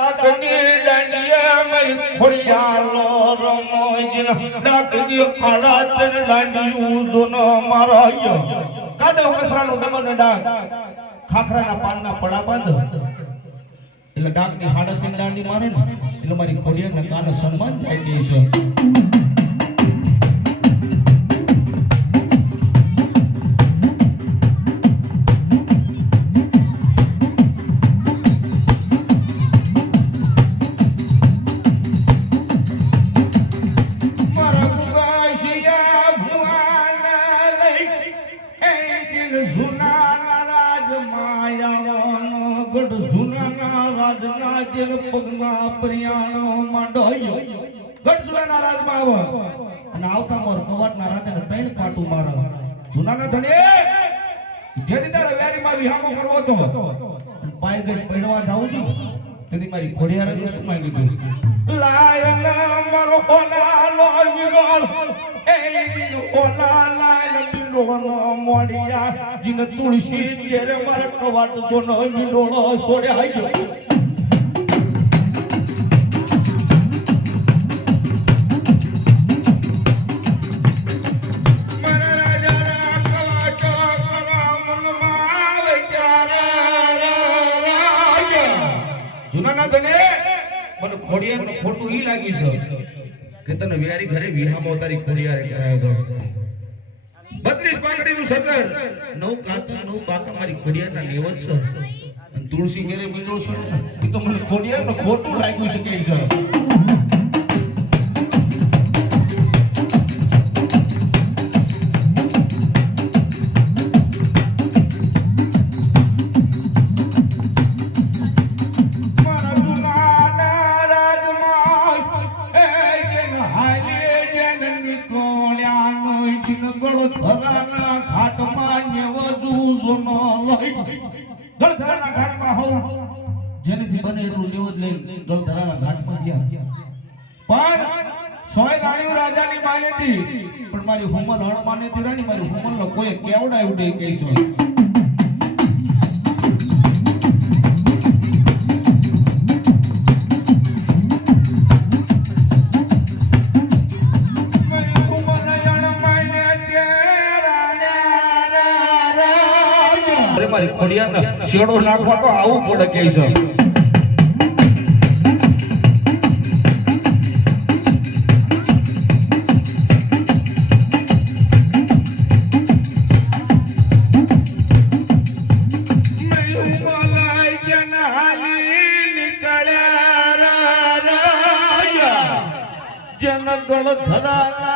डांडिया में खोड़ियालो रमोजन डाकनी आड़ा तन डांडियू दोनो मारायो कादे कसरानो दमन डाक ખાખરાના પાનના પડા બાંધ એટલે ડાકની હાડત ની દાંડી મારે ને એટલે મારી ખોડિયાના કાને સન્માન થાય કે છે પગના પ્રિયાણો માંડોયો ગઢ જુનાના રાજમાં આવો અને આવતા મોર કવાટના રાજાને ત્રણ પાટું મારો જુનાના ધણી જેદી તારે વેરીમાં વિહામો કરવો તો અને પાય ગઈ પડવા જાવ છું તેદી મારી ખોડિયારે શું માંગી દીધું લાયન મારો હોનાલો વિગોલ એ દિન હોના લાયન વિગોનો મોડિયા જીન તુલસી તેરે મારા કવાટ જોનો વિડોળો સોડ્યા આયો જુનાના ધને મને ખોડિયાર નું ખોટું ઈ લાગી છે કે તને વ્યારી ઘરે વિહામો તારી ખોડિયારે કરાયો તો 32 પાકડી નું સદર 9 કાચા 9 પાકા મારી ખોડિયારના લેવત છે અને તુલસી ઘરે મીંડો છે એ તો મને ખોડિયાર નું ખોટું લાગ્યું છે કે છે જેનેથી બને એટલું લેવું જ લઈને ગળધરાના ઘાટમાં ગયા પણ સોય રાણીઓ રાજાની માનેતી પણ મારી હુમલ હણ માનેતી રાણી મારી હુમલનો કોઈ કેવડા ઉડે કહી છે મારી ખોડિયાના શેડો નાખવા તો આવું પડે કે છે જનગણ ધરા